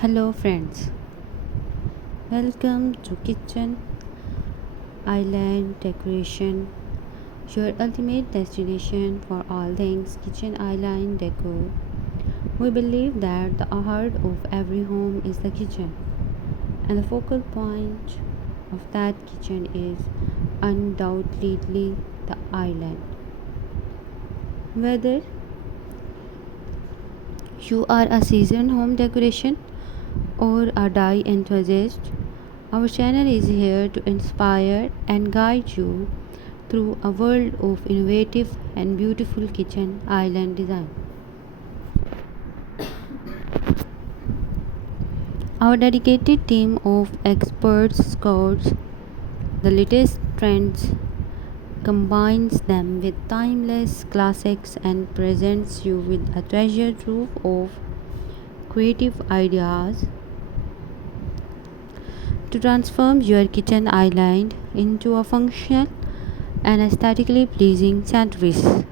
Hello, friends. Welcome to Kitchen Island Decoration, your ultimate destination for all things kitchen island decor. We believe that the heart of every home is the kitchen, and the focal point of that kitchen is undoubtedly the island. Whether you are a seasoned home decoration or a dye enthusiast, our channel is here to inspire and guide you through a world of innovative and beautiful kitchen island design. Our dedicated team of experts scouts the latest trends, combines them with timeless classics, and presents you with a treasure trove of creative ideas to transform your kitchen island into a functional and aesthetically pleasing centerpiece.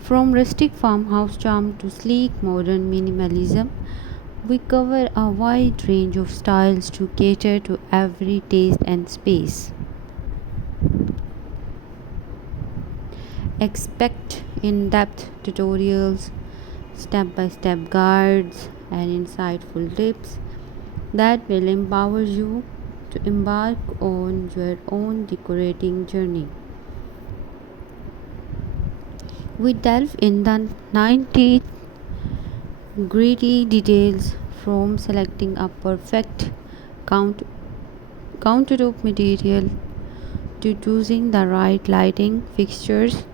From rustic farmhouse charm to sleek modern minimalism, we cover a wide range of styles to cater to every taste and space. Expect in depth tutorials, step by step guides, and insightful tips that will empower you to embark on your own decorating journey. We delve in the 90 gritty details, from selecting a perfect count- countertop material to choosing the right lighting fixtures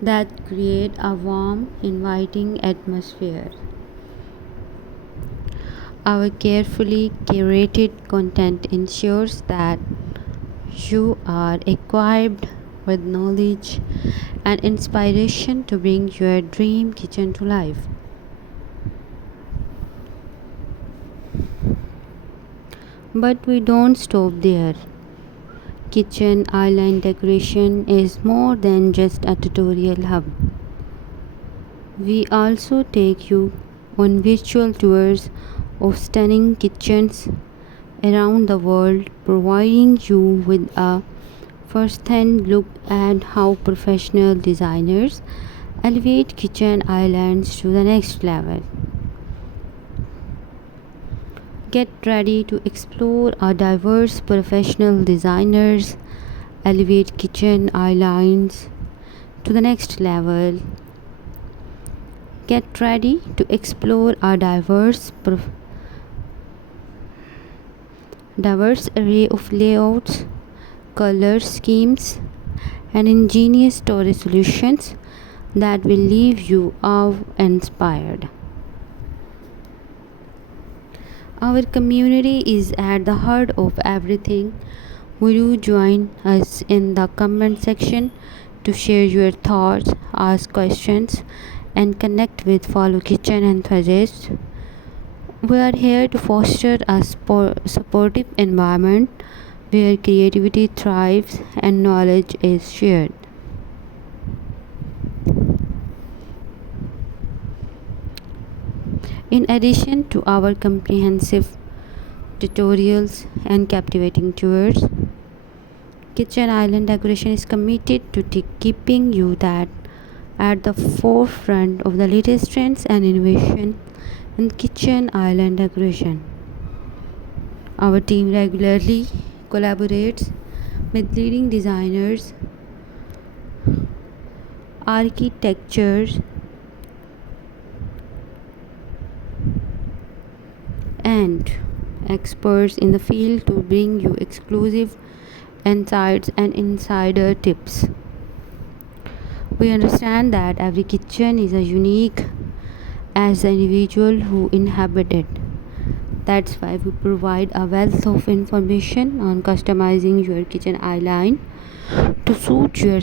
that create a warm, inviting atmosphere. Our carefully curated content ensures that you are equipped with knowledge and inspiration to bring your dream kitchen to life. But we don't stop there. Kitchen island decoration is more than just a tutorial hub. We also take you on virtual tours of stunning kitchens around the world, providing you with a first-hand look at how professional designers elevate kitchen islands to the next level. Get ready to explore a diverse professional designers elevate kitchen islands to the next level. Get ready to explore a diverse array of layouts, color schemes, and ingenious storage solutions that will leave you awe-inspired. Our community is at the heart of everything. Will you join us in the comment section to share your thoughts, ask questions, and connect with fellow kitchen enthusiasts? We are here to foster a supportive environment where creativity thrives and knowledge is shared. In addition to our comprehensive tutorials and captivating tours, Kitchen Island Decoration is committed to keeping you that at the forefront of the latest trends and innovation in kitchen island decoration. Our team regularly collaborates with leading designers, architects, and experts in the field to bring you exclusive insights and insider tips. We understand that every kitchen is as unique as the individual who inhabit it. That's why we provide a wealth of information on customizing your kitchen island to suit your